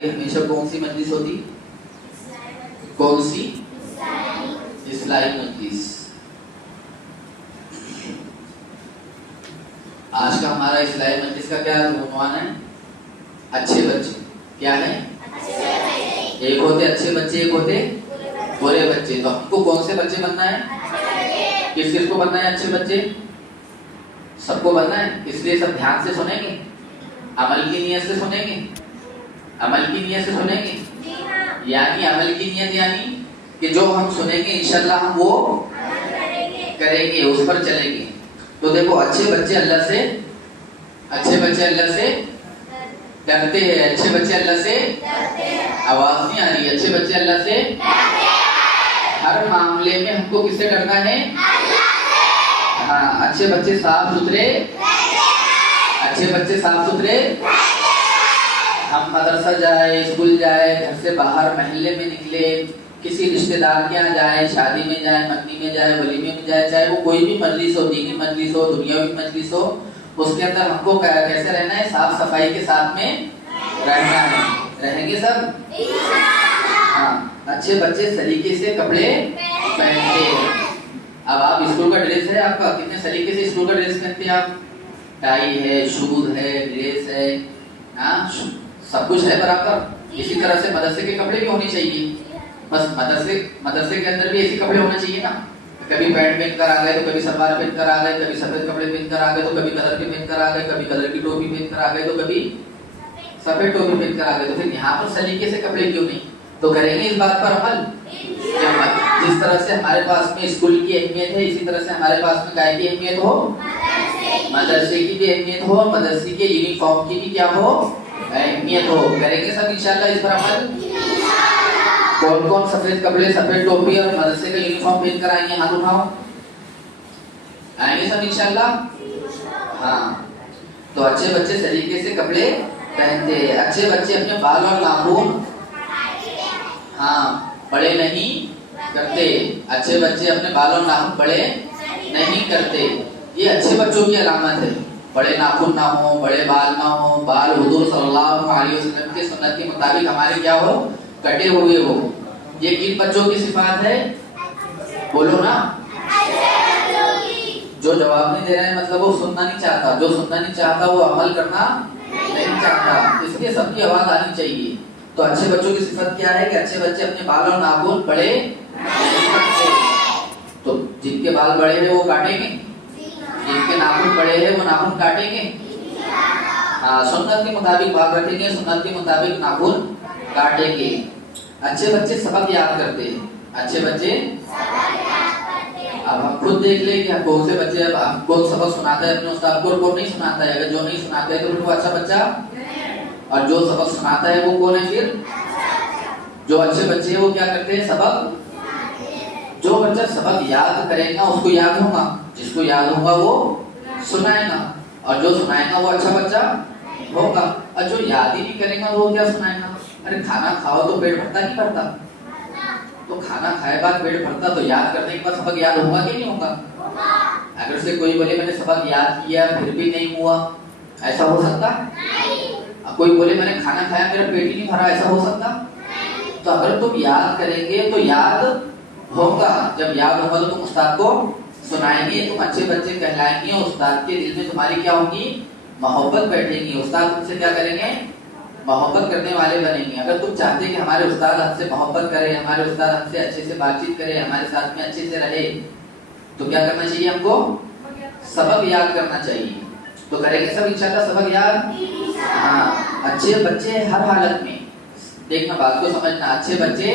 हमेशा कौन सी मजलिस होती? कौन सी? इस्लाही मजलिस। आज का हमारा इस्लाही मजलिस का क्या उन्वान है? अच्छे बच्चे। क्या है? एक होते अच्छे बच्चे, एक होते बुरे बच्चे। तो हमको कौन से बच्चे बनना है? किस किस को बनना है अच्छे बच्चे? सबको बनना है। इसलिए सब ध्यान से सुनेंगे, अमल की नीयत से सुनेंगे। अमल की नीयत से सुनेंगे यानी अमल की नीयत यानी कि जो हम सुनेंगे इंशाल्लाह हम वो करेंगे, उस पर चलेंगे। तो देखो अच्छे बच्चे अल्लाह से डरते हैं। अच्छे बच्चे अल्लाह से आवाज नहीं आ रही। अच्छे बच्चे अल्लाह से हर मामले में हमको किससे डरना है? हाँ, अच्छे बच्चे साफ सुथरे। अच्छे बच्चे साफ सुथरे। हम मदरसा जाए, स्कूल जाए, घर से बाहर महल्ले में निकले, किसी रिश्तेदार के यहाँ जाए, शादी में जाए, मन्नी में जाए, वलीमे में जाए, चाहे वो कोई भी मजलिस हो, दीनी मजलिस हो, दुनियावी मजलिस हो, उसके अंदर हमको कैसे रहना है? साफ सफाई के साथ में रहना है। रहेंगे सब? हाँ, अच्छे बच्चे सलीके से कपड़े पहनते हैं। अब आप स्कूल का ड्रेस है आपका, कितने सलीके से स्कूल का ड्रेस पहनते हैं आप? टाई है, शूज है, ड्रेस है, हाँ, सब कुछ है बराबर। इसी तरह से मदरसे के कपड़े भी होने चाहिए। बस मदरसे के अंदर भी ऐसे कपड़े होने चाहिए ना। कभी पैंट पहन कर आ गए, तो कभी सलवार पहन कर आ गए, कभी सफेद कपड़े पहन कर आ गए, तो कभी कलर के पहन कर आ गए, कभी कलर की टोपी पहन कर आ गए, तो कभी सफेद टोपी पहन कर आ गए। तो फिर यहाँ पर सलीके से कपड़े क्यों नहीं? तो करेंगे इस बात पर अमल। जिस तरह से हमारे पास में स्कूल की अहमियत है, इसी तरह से हमारे पास में काय की अहमियत हो? मदरसे की भी अहमियत हो, मदरसे के यूनिफॉर्म की भी क्या हो? अहमियत हो। करेंगे सब इंशाल्लाह इस पर अमल। कौन कौन सफेद कपड़े, सफेद टोपी और मदरसे का यूनिफॉर्म पहन कर आएंगे? हाथ उठाओ। आएंगे सब इंशाल्लाह। हाँ, तो अच्छे बच्चे सलीके से कपड़े पहनते हैं। अच्छे बच्चे अपने बाल और नाखून बड़े नहीं करते। अच्छे बच्चे अपने बाल और नाखून बड़े नहीं करते। ये अच्छे बच्चों की अलामत है। बड़े नाखून ना हो, बड़े बाल ना हो, बाल हुजूर सल्लल्लाहु अलैहि वसल्लम के सुन्नत के मुताबिक हमारे क्या हो? कटे हुए हो। ये किन बच्चों की सिफात है? बोलो ना। जो जवाब नहीं दे रहा है मतलब वो सुनना नहीं चाहता। जो सुनना नहीं चाहता वो अमल करना नहीं चाहता। इसलिए सबकी आवाज आनी चाहिए। तो अच्छे बच्चों की सिफत क्या है कि अच्छे बच्चे अपने बाल और नाखून बड़े नहीं करते। तो जिनके बाल बड़े हैं वो काटेंगे, जिनके नाखून बड़े हैं वो नाखून काटेंगे। हाँ, सुन्नत के मुताबिक बाल रखेंगे, सुन्नत के मुताबिक नाखून काटेंगे। अच्छे बच्चे सबक याद करते हैं। अच्छे बच्चे अब हम खुद देख ले कि कौन से बच्चे अब हम कौन सबक सुनाता है अपने उस्ताद को और कौन नहीं सुनाता है। अगर जो नहीं सुनाता है तो फिर वो अच्छा बच्चा, और जो सबक सुनाता है वो कौन है? फिर जो अच्छे बच्चे हैं वो क्या करते हैं? सबक। जो बच्चा सबक याद करेगा उसको याद होगा, जिसको याद होगा वो सुनाएगा, और जो सुनाएगा वो अच्छा बच्चा होगा। और जो याद ही नहीं करेगा वो क्या सुनाएगा? अरे खाना खाओ तो पेट भरता नहीं भरता? तो खाना खाए बाद पेट भरता, तो याद करने के बाद सबक याद होगा कि नहीं होगा? अगर से कोई बोले मैंने सबक याद किया फिर भी नहीं हुआ, ऐसा हो सकता? अब कोई बोले मैंने खाना खाया मेरा पेट ही नहीं भरा, ऐसा हो सकता? तो अगर तुम याद करेंगे तो याद होगा। जब याद होगा तो तुम उस्ताद को सुनाएंगे, तुम अच्छे बच्चे कहलाएंगे। उस्ताद के दिल में तुम्हारी क्या होगी? मोहब्बत बैठेगी। उस्ताद तुमसे क्या करेंगे? मोहब्बत करने वाले बनेंगे। अगर तुम चाहते कि हमारे उस्ताद हमसे मोहब्बत करे, हमारे उस्ताद हमसे अच्छे से बातचीत करे, हमारे साथ में अच्छे से रहे, तो क्या करना चाहिए हमको? सबक याद करना चाहिए। तो करेंगे सब इंशाल्लाह सबक याद। हाँ, अच्छे बच्चे हर हालत में, देखना बात को समझना, अच्छे बच्चे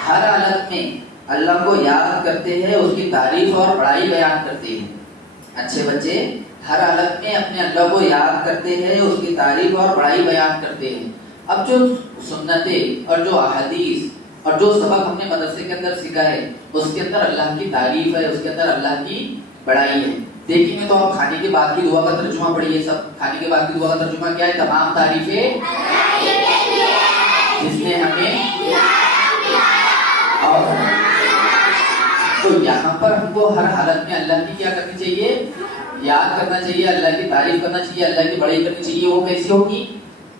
हर हालत में अल्लाह को याद करते हैं, उसकी तारीफ और बड़ाई बयान करते हैं। अच्छे बच्चे हर हालत में अपने अल्लाह को याद करते हैं, उसकी तारीफ और बड़ाई बयान करते हैं। अब जो सुन्नतें और जो अहदीस और जो सबक हमने मदरसे के अंदर सीखा है उसके अंदर अल्लाह की तारीफ है, उसके अंदर अल्लाह की बड़ाई है। देखेंगे तो आप खाने के बाद की दुआ का तर्जुमा पढ़िए। सब खाने के बाद की दुआ का तर्जुमा क्या है? तमाम तारीफें जिसने हमें। और तो यहाँ पर हमको हर हालत में अल्लाह की क्या करनी चाहिए? याद करना चाहिए, अल्लाह की तारीफ करना चाहिए, अल्लाह की बड़ाई करनी चाहिए। वो कैसी होगी?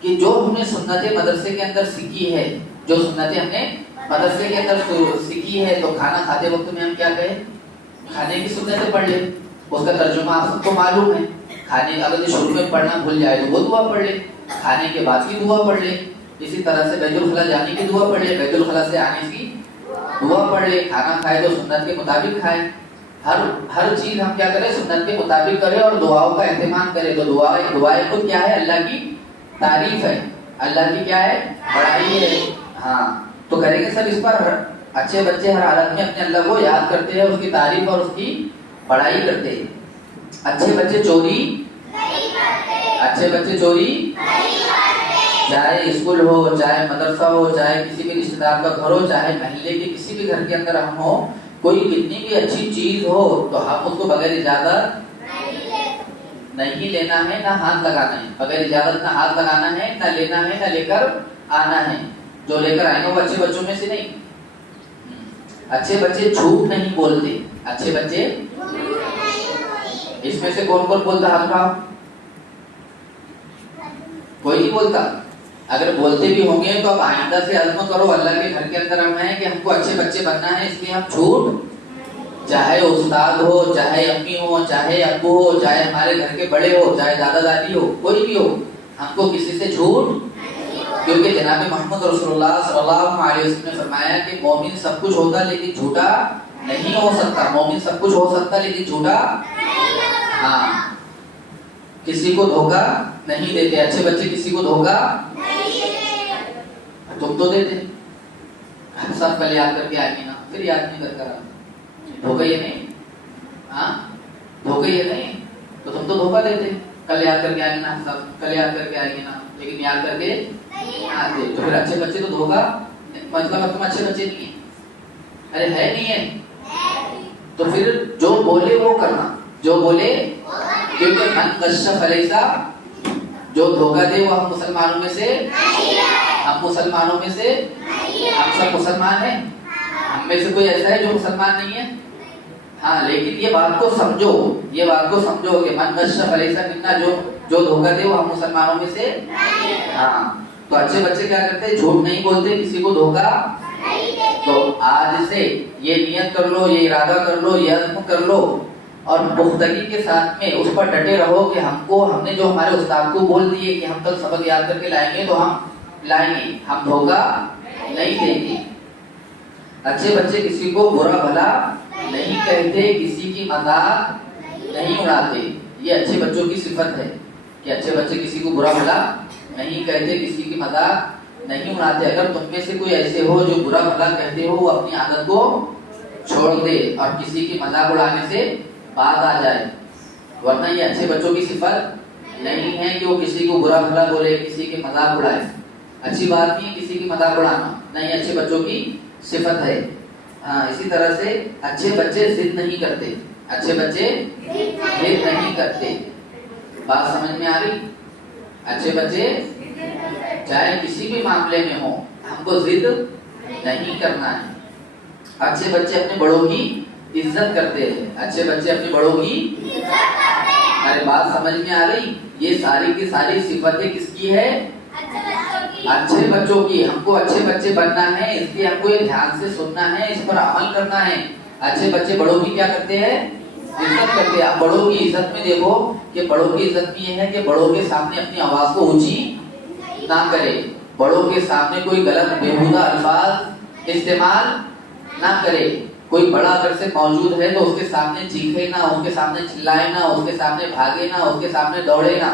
कि जो हमने सुन्नतें मदरसे के अंदर सीखी है, जो सुन्नतें हमने मदरसे के अंदर सीखी है, तो खाना खाते वक्त में हम क्या कहें? खाने की सुन्नतें पढ़ ले। उसका तर्जुमा आप सबको मालूम है। खाने अगर शुरू में पढ़ना भूल जाए तो वो दुआ पढ़ ले, खाने के बाद की दुआ पढ़ ले। इसी तरह से बैतुल खला जाने की दुआ पढ़ ले, बैतुल खला से आने की दुआ पढ़ ले। खाना खाए तो सुन्नत के मुताबिक खाए। हर चीज हम क्या करें? सुन्नत के मुताबिक करें और दुआओं का एहतमाम करें। तो दुआएं खुद क्या है? अल्लाह की तारीफ है, अल्लाह की क्या है? बड़ाई है। हाँ, तो करेंगे सर इस पर। अच्छे बच्चे हर हालत में अपने अल्लाह को याद करते हैं, उसकी तारीफ और उसकी बड़ाई करते हैं। अच्छे बच्चे चोरी नहीं करते, अच्छे बच्चे चोरी नहीं करते। चाहे स्कूल हो, चाहे मदरसा हो, चाहे किसी भी रिश्तेदार का घर हो, चाहे महल्ले के किसी भी घर के अंदर हम हो, कोई कितनी भी अच्छी चीज हो तो हम उसको बगैर इजाजत नहीं लेना है, ना हाथ लगाना है। बगैर इजाजत ना हाथ लगाना है, ना लेना है, ना लेकर आना है। जो लेकर आएंगे वो अच्छे बच्चों में से नहीं। अच्छे बच्चे झूठ नहीं बोलते। अच्छे बच्चे, इसमें से कौन कौन बोलता? हाथ उठाओ। कोई नहीं बोलता। अगर बोलते भी होंगे तो अब आइंदा से अज़्म करो, अल्लाह के घर के अंदर हम हैं कि हमको अच्छे बच्चे बनना है, इसलिए हम झूठ, चाहे उस्ताद हो, चाहे अम्मी हो, चाहे अब्बू हो, चाहे हमारे घर के बड़े हो, चाहे दादा दादी हो, कोई भी हो, हमको किसी से झूठ। क्योंकि जनाब मोहम्मद रसूलुल्लाह सल्लल्लाहु अलैहि वसल्लम ने फरमाया कि मोमिन सब कुछ होता लेकिन झूठा नहीं हो सकता। मोमिन सब कुछ हो सकता लेकिन झूठा, हाँ, किसी को धोखा नहीं देते। अच्छे बच्चे किसी को धोखा नहीं देते। तुम तो देते। सब कल याद करके आएंगे ना, फिर याद नहीं कर धोखा ये नहीं, हाँ, धोखा ये नहीं, तो तुम तो धोखा देते। कल याद करके आएंगे ना, सब कल याद करके आएंगे ना, लेकिन याद करके नहीं आते। तो फिर अच्छे बच्चे तो धोखा, मतलब तुम अच्छे बच्चे नहीं है। अरे है नहीं है, तो फिर जो बोले वो करना, जो बोले। क्योंकि मन कश्शफ अलैसा, जो धोखा दे वो हम मुसलमानों में से नहीं है। हम मुसलमानों में से नहीं है। हम सब मुसलमान हैं। हम में से कोई ऐसा है जो मुसलमान नहीं है? हाँ, लेकिन ये बात को समझो, ये बात को समझो कि मन कश्शफ अलैसा मिन्ना, जो धोखा दे वो हम मुसलमानों में से नहीं है। हाँ, तो अच्छे बच्चे क्या करते हैं? झूठ नहीं बोलते, किसी को धोखा नहीं देते। तो आज से ये नियत कर लो, ये इरादा कर लो, ये अज़्म कर लो और पुख्तगी के साथ में उस पर डटे रहो कि हमने जो हमारे उस्ताद को बोल दिए कि हम कल सबक याद करके लाएंगे, तो हम लाएंगे, हम धोखा नहीं देंगे। अच्छे बच्चे किसी को बुरा भला नहीं कहते, किसी की मजाक नहीं उड़ाते। ये अच्छे बच्चों की सिफत है कि अच्छे बच्चे किसी को बुरा भला नहीं कहते, किसी की मजाक नहीं उड़ाते। अगर तुम में से कोई ऐसे हो जो बुरा भला कहते हो, वो अपनी आदत को छोड़ दे और किसी की मजाक उड़ाने से बात आ जाए। वरना ये अच्छे बच्चों की सिफत नहीं है कि वो किसी को बुरा भला बोले, किसी के मजाक उड़ाए। अच्छी बात नहीं किसी की मजाक उड़ाना, नहीं, अच्छे बच्चों की सिफत है। हाँ, इसी तरह से अच्छे बच्चे जिद नहीं करते। अच्छे बच्चे जिद नहीं करते। बात समझ में आ रही? अच्छे बच्चे चाहे किसी भी मामले में हो, हमको जिद नहीं करना है। अच्छे बच्चे अपने बड़ों की इज्जत करते हैं। अच्छे बच्चे अपने बड़ों की इज्जत करते हैं। अरे बात समझ में आ रही? ये सारी की सारी सिफतें किसकी है? अच्छे बच्चों की। हमको अच्छे बच्चे बनना है, इसलिए हमको ये ध्यान से सुनना है, इस पर अमल करना है। अच्छे बच्चे बड़ों की क्या करते हैं? इज्जत करते हैं। आप बड़ों की इज्जत में देखो कि बड़ों की इज्जत में ये है कि बड़ों के सामने अपनी आवाज को ऊंची ना करे, बड़ों के सामने कोई गलत बेहुदा अल्फाज इस्तेमाल ना करे। कोई बड़ा अगर से मौजूद है तो उसके सामने चीखे ना, उसके सामने चिल्लाए ना, उसके सामने भागे ना, उसके सामने दौड़े ना।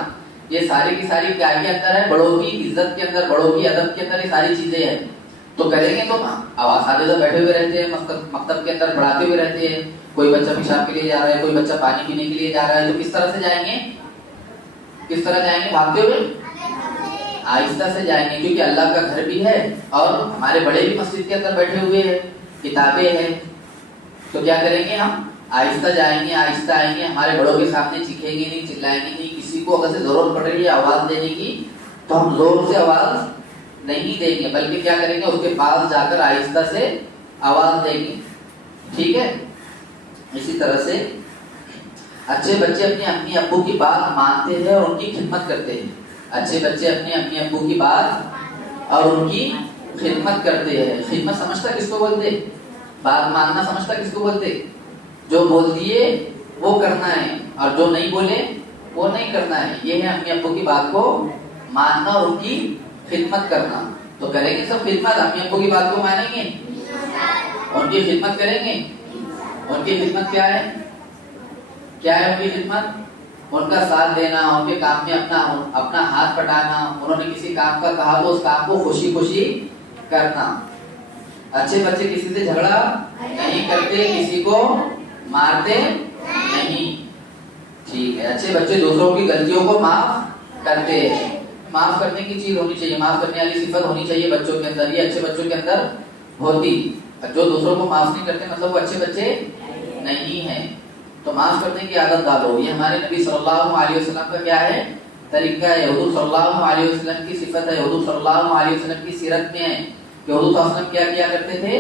ये सारी की सारी क्या के अंदर है? बड़ों की इज्जत के अंदर, बड़ों की अदब के अंदर ये सारी चीजें हैं। तो करेंगे तो आवाज आगे तो बैठे हुए रहते हैं, मकतब के अंदर पढ़ाते हुए रहते हैं। कोई बच्चा पेशाब के लिए जा रहा है, कोई बच्चा पानी पीने के लिए जा रहा है, तो किस तरह से जाएंगे? किस तरह जाएंगे? भागते हुए, आहिस्ता से जाएंगे, क्योंकि अल्लाह का घर भी है और हमारे बड़े भी मस्जिद के अंदर बैठे हुए हैं, किताबें हैं। तो क्या करेंगे? हम आहिस्ता जाएंगे, आहिस्ता आएंगे, हमारे बड़ों के सामने चीखेंगे नहीं, चिल्लाएंगे नहीं। किसी को अगर से जरूरत पड़ रही है आवाज देने की तो हम जोर से आवाज नहीं देंगे, बल्कि क्या करेंगे? उसके पास जाकर आहिस्ता से आवाज देंगे। ठीक है? इसी तरह से अच्छे बच्चे अपने अम्मी अब्बू की बात मानते हैं और उनकी खिदमत करते हैं। अच्छे बच्चे अपने अम्मी अब्बू की बात और उनकी खिदमत करते हैं। खिदमत समझता किसको बोलते? बात मानना समझता किसको बोलते? जो बोल दिए वो करना है और जो नहीं बोले वो नहीं करना है। ये है अम्मी अब्बू की बात को मानना और उनकी खिदमत करना। तो करेंगे सब खिदमत, अम्मी अब्बू की बात को मानेंगे, उनकी खिदमत करेंगे। उनकी खिदमत क्या है? क्या है उनकी खिदमत? उनका साथ देना, उनके काम में अपना हाथ बटाना, उन्होंने किसी काम का कहा तो उस काम को खुशी खुशी करना। अच्छे बच्चे किसी से झगड़ा नहीं करते, किसी को मारते नहीं। ठीक है, अच्छे बच्चे दूसरों की गलतियों को माफ करते हैं। माफ करने की चीज होनी चाहिए, माफ करने वाली सिफत होनी चाहिए बच्चों के अंदर। ये अच्छे बच्चों के अंदर होती। जो दूसरों को माफ नहीं करते मतलब वो अच्छे बच्चे नहीं हैं। तो माफ करने की आदत डालो। ये हमारे नबी सल्लल्लाहु अलैहि वसल्लम का क्या है? तरीका है। हुजूर सल्लल्लाहु अलैहि वसल्लम की सिफत है, हुजूर सल्लल्लाहु अलैहि वसल्लम की सीरत में है कि हुजूर सल्लल्लाहु अलैहि वसल्लम क्या किया करते थे?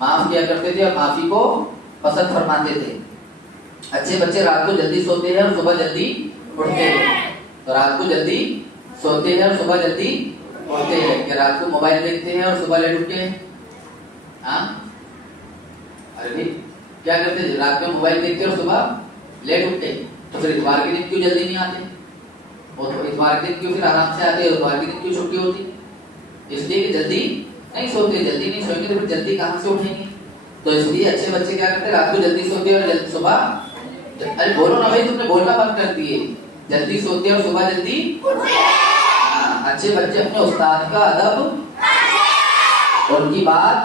माफ किया करते थे और माफी को पसंद फरमाते थे। अच्छे बच्चे रात को जल्दी सोते हैं और सुबह जल्दी उठते हैं। तो रात को जल्दी सोते हैं और सुबह जल्दी उठते हैं। कि रात को मोबाइल देखते हैं और सुबह लेट उठते हैं? हाँ, अरे क्या करते हैं? रात में मोबाइल देखते हैं और सुबह लेट उठते हैं। तो फिर इतवार के दिन क्यों जल्दी नहीं आते? और तो इतवार के दिन क्यों फिर आराम से आते हैं? इतवार के दिन क्यों छुट्टी होती? इसलिए कि जल्दी नहीं सोते। जल्दी नहीं सोएंगे तो फिर जल्दी कहाँ से उठेंगे? तो इसलिए अच्छे बच्चे क्या करते हैं? रात को जल्दी सोते हैं और जल्दी सुबह, अरे बोलो ना भाई, तुमने बोलना बंद कर दिए। जल्दी सोते हैं और सुबह जल्दी हाँ, अच्छे बच्चे अपने उस्ताद का अदब, उनकी बात,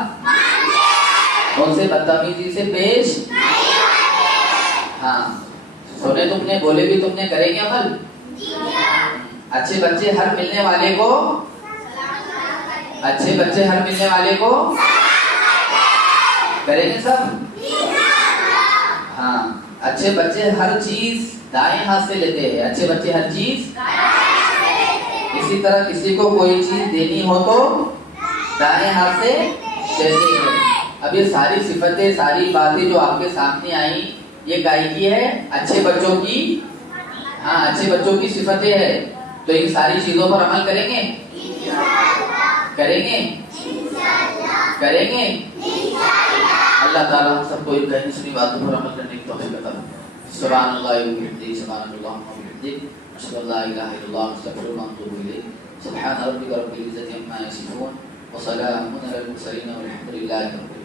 उनसे बदतमीजी से पेश हाँ, सुने तुमने, बोले भी तुमने, करेंगे अमल। अच्छे बच्चे हर मिलने वाले को करेंगे सब। हाँ, अच्छे बच्चे हर चीज दाएं हाथ से लेते हैं। अच्छे बच्चे हर चीज इसी तरह किसी को कोई चीज देनी हो तो दाएं हाथ से देते हैं। अब ये सारी सिफतें, सारी बातें जो आपके सामने आई, ये गायकी है अच्छे बच्चों की। हाँ, अच्छे बच्चों की सिफतें है। तो इन सारी चीजों पर अमल करेंगे? करेंगे। अल्लाह ताला हम सबको इन कहीं सुनी बातों पर अमल करने की तौफीक अता फरमाए। सुभानअल्लाह व बिहम्दिही, सुभानअल्लाह व बिहम्दिही, अशहदु अल्ला इलाहा इल्लल्लाह व अस्तगफिरुहु व अतूबु इलैह। सुब्हान रब्बिका रब्बिल इज्जति अम्मा यसिफून व सलामुन अलल मुरसलीन वल्हम्दुलिल्लाहि रब्बिल आलमीन।